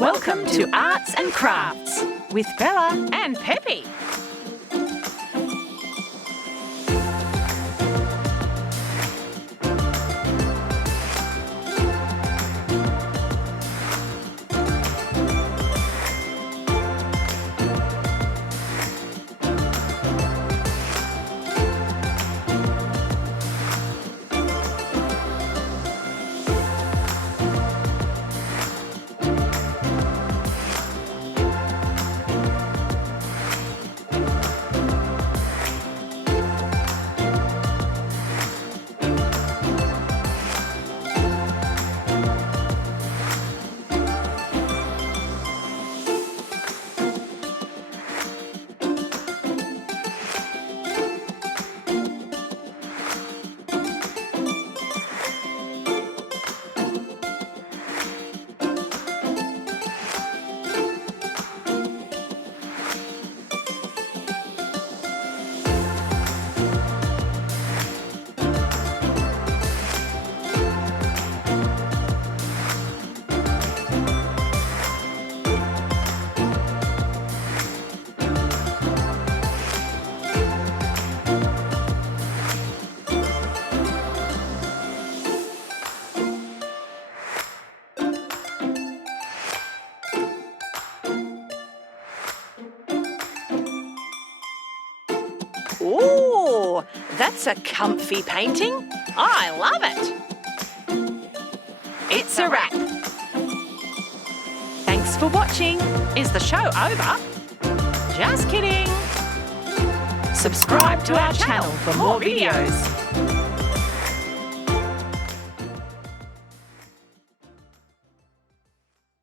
Welcome to Arts and Crafts with Bella and Peppy. Ooh, that's a comfy painting. I love it. It's a wrap. Thanks for watching. Is the show over? Just kidding. Subscribe to our channel for more videos.